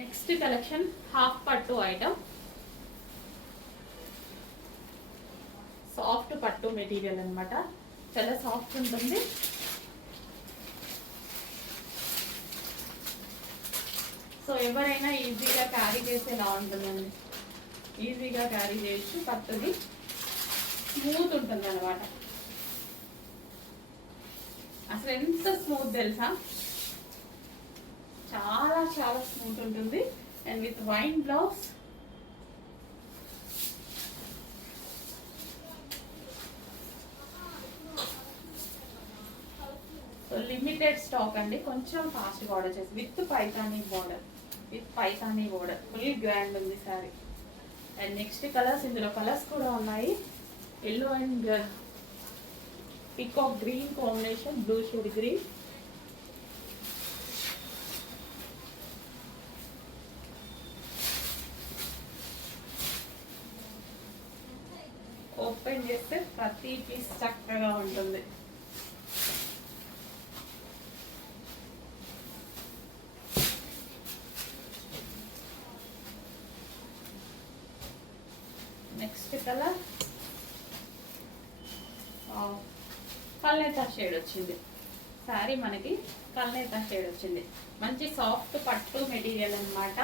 Next collection half పట్టు item soft పట్టు material అన్నమాట. చాలా సాఫ్ట్ ఉంటుంది. సో ఎవరైనా ఈజీగా క్యారీ చేసేలా ఉంటుందండి. ఈజీగా క్యారీ చేయొచ్చు పట్టుది స్మూత్ ఉంటుంది అనమాట అసలు ఎంత స్మూత్ తెలుసా? చాలా చాలా స్మూత్ ఉంటుంది. And with wine blouse so limited stock అండి. కొంచెం ఫాస్ట్గా ఆర్డర్ చేసి with Paithani border with Paithani border full grand ఉంది సారీ. అండ్ నెక్స్ట్ కలర్స్ ఇందులో కలర్స్ కూడా ఉన్నాయి. Yellow and peacock green combination blue shade green open చేస్తే ప్రతి పీస్ చక్కగా ఉంటుంది. నెక్స్ట్ కలర్ కల్నేత షేడ్ వచ్చింది. సారీ మనకి కల్నేత షేడ్ వచ్చింది. మంచి సాఫ్ట్ పట్టు మెటీరియల్ అన్నమాట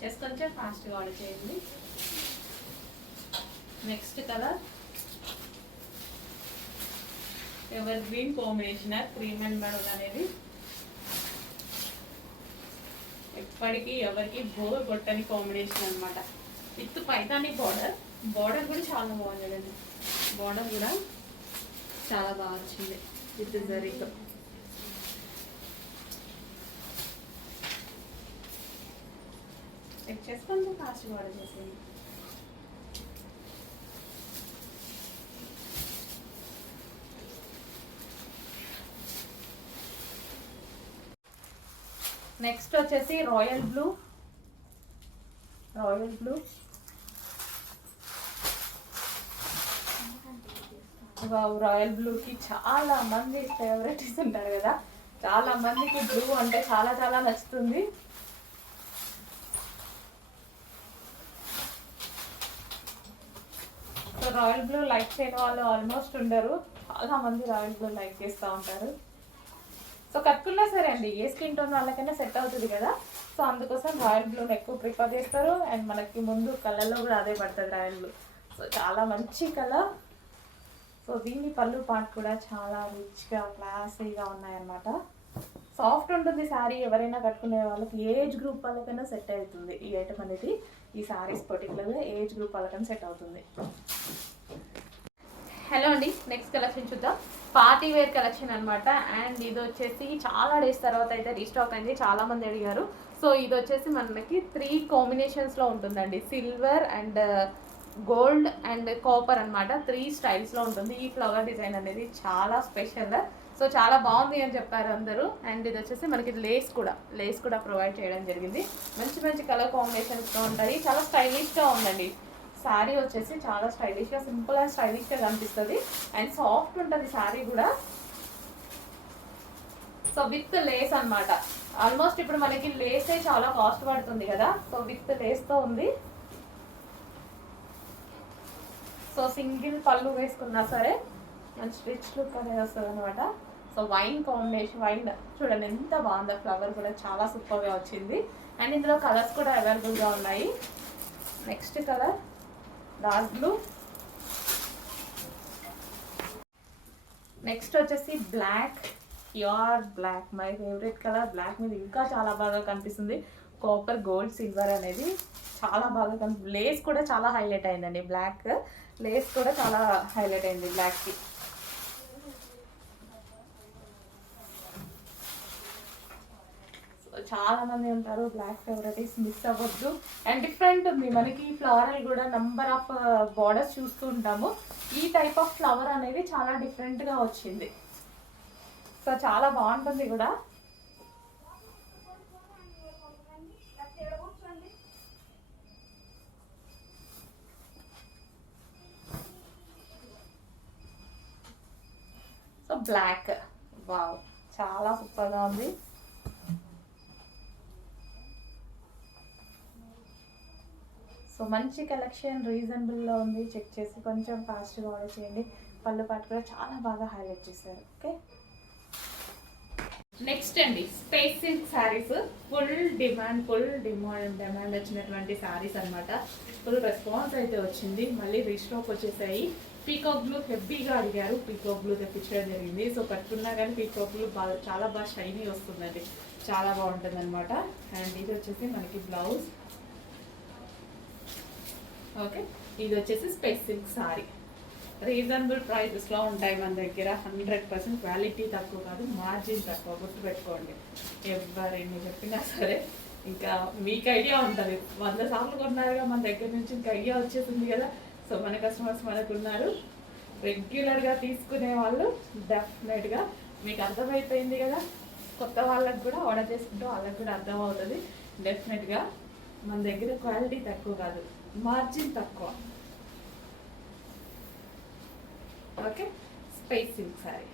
చెక్ కొంచెం ఫాస్ట్గా ఆర్డర్ చేయండి. Next colour evergreen combination cream and medal అనేది. ఎప్పటికీ ఎవరికి బోర్ కొట్టని కాంబినేషన్ అనమాట విత్ పైతాని బార్డర్ బార్డర్ కూడా చాలా బాగుంది బార్డర్ కూడా చాలా బాగా వచ్చింది. విత్ జరీతో చెక్ చేసుకొని ఫాస్ట్గా ఆర్డర్ చేసేయండి నెక్స్ట్ వచ్చేసి royal blue royal blue royal బ్లూకి చాలా మంది ఫేవరెట్స్ ఉంటారు కదా. చాలా మందికి బ్లూ అంటే చాలా చాలా నచ్చుతుంది. రాయల్ బ్లూ లైక్ చేయని వాళ్ళు ఆల్మోస్ట్ ఉండరు. చాలా మంది రాయల్ బ్లూ లైక్ చేస్తూ ఉంటారు. సో కట్టుకున్నా సరే అండి ఏ స్కిన్ టోన్ వాళ్ళకైనా సెట్ అవుతుంది కదా. సో అందుకోసం రాయల్ బ్లూని ఎక్కువ ప్రిఫర్ చేస్తారు. అండ్ మనకి ముందు కళ్ళలో కూడా అదే పడుతుంది రాయల్ బ్లూ. సో చాలా మంచి కలర్. సో దీని పళ్ళు పాటు కూడా చాలా రిచ్గా క్లాసీగా ఉన్నాయన్నమాట. సాఫ్ట్ ఉంటుంది శారీ ఎవరైనా కట్టుకునే వాళ్ళకి ఏజ్ గ్రూప్ వాళ్ళకైనా సెట్ అవుతుంది ఈ ఐటమ్ అనేది. ఈ శారీస్ పర్టికులర్గా ఏజ్ గ్రూప్ వాళ్ళకైనా సెట్ అవుతుంది. హలో అండి నెక్స్ట్ కలెక్షన్ చూద్దాం. పార్టీ వేర్ కలెక్షన్ అనమాట అండ్ ఇది వచ్చేసి చాలా డేస్ తర్వాత అయితే రీస్టాక్ అయింది. చాలా మంది అడిగారు. సో ఇది వచ్చేసి మనకి త్రీ కాంబినేషన్స్లో ఉంటుందండి. Silver and gold and copper అన్నమాట. త్రీ స్టైల్స్లో ఉంటుంది. ఈ ఫ్లవర్ డిజైన్ అనేది చాలా స్పెషల్ సో చాలా బాగుంది అని చెప్పారు అందరూ. అండ్ ఇది వచ్చేసి మనకి లేస్ కూడా. లేస్ కూడా ప్రొవైడ్ చేయడం జరిగింది. మంచి మంచి కలర్ కాంబినేషన్స్లో ఉంటాయి. చాలా స్టైలిష్గా ఉందండి. శారీ వచ్చేసి చాలా స్టైలిష్గా సింపుల్ అండ్ స్టైలిష్గా కనిపిస్తుంది. అండ్ సాఫ్ట్ ఉంటుంది శారీ కూడా. సో విత్ లేస్ అన్నమాట. ఆల్మోస్ట్ ఇప్పుడు మనకి లేసే చాలా కాస్ట్ పడుతుంది కదా. సో విత్ లేస్తో ఉంది. సో సింగిల్ పళ్ళు వేసుకున్నా సరే మంచి రిచ్ లుక్ అనేది వస్తుంది అనమాట సో వైన్ కాంబినేషన్ వైన్ చూడండి ఎంత బాగుందో ఫ్లవర్ కూడా చాలా సూపర్గా వచ్చింది. అండ్ ఇందులో కలర్స్ కూడా అవైలబుల్గా ఉన్నాయి. Next colour dark blue next వచ్చేసి black pure black my favourite colour black మీద ఇంకా చాలా బాగా కనిపిస్తుంది. కాపర్ గోల్డ్ సిల్వర్ అనేది చాలా బాగా కనిపి లేస్ కూడా చాలా హైలైట్ అయిందండి. బ్లాక్ లేస్ కూడా చాలా హైలైట్ అయింది బ్లాక్కి చాలా మంది ఉంటారు బ్లాక్ ఫెవరెటీస్ మిస్ అవ్వద్దు. అండ్ డిఫరెంట్ ఉంది. మనకి ఫ్లవరల్ కూడా నంబర్ ఆఫ్ బార్డర్స్ చూస్తూ ఉంటాము. ఈ టైప్ ఆఫ్ ఫ్లవర్ అనేది చాలా డిఫరెంట్గా వచ్చింది. సో చాలా బాగుంటుంది కూడా. సో బ్లాక్ వావ్ చాలా సూపర్గా ఉంది. సో మంచి కలెక్షన్ రీజనబుల్లో ఉంది. చెక్ చేసి కొంచెం ఫాస్ట్గా ఆర్డర్ చేయండి. పళ్ళు పాటు కూడా చాలా బాగా హైలైట్ చేశారు. ఓకే నెక్స్ట్ అండి space silk saris full demand full demand demand వచ్చినటువంటి శారీస్ అనమాట ఫుల్ రెస్పాన్స్ అయితే వచ్చింది. మళ్ళీ రీస్టాక్ వచ్చేసాయి. పీకాక్ బ్లూ హెవీగా అడిగారు. పీకాక్ బ్లూ తెప్పించడం జరిగింది. సో కట్టుకున్నా కానీ పీకాక్ బ్లూ బాగా చాలా బాగా షైనీ వస్తుందండి. చాలా బాగుంటుంది అనమాట అండ్ ఇది వచ్చేసి మనకి బ్లౌజ్ ఓకే? ఇది వచ్చేసి స్పెసిఫిక్ సారీ. రీజనబుల్ ప్రైజెస్లో ఉంటాయి మన దగ్గర? హండ్రెడ్ పర్సెంట్ క్వాలిటీ తక్కువ కాదు మార్జిన్ తక్కువ. గుర్తుపెట్టుకోండి. ఎవరేమి చెప్పినా సరే ఇంకా మీకు ఐడియా ఉంటుంది. వంద సార్లు కొన్నారుగా మన దగ్గర నుంచి ఇంకా ఐడియా వచ్చేసింది కదా? సో మన కస్టమర్స్ మనకు ఉన్నారు రెగ్యులర్గా తీసుకునే వాళ్ళు డెఫినెట్గా మీకు అర్థమైపోయింది కదా? కొత్త వాళ్ళకి కూడా ఆర్డర్ చేసుకుంటే వాళ్ళకి కూడా అర్థం అవుతుంది డెఫినెట్గా మన దగ్గర క్వాలిటీ తక్కువ కాదు మార్జిన్ తక్కువ. ఓకే? Spice silk sari.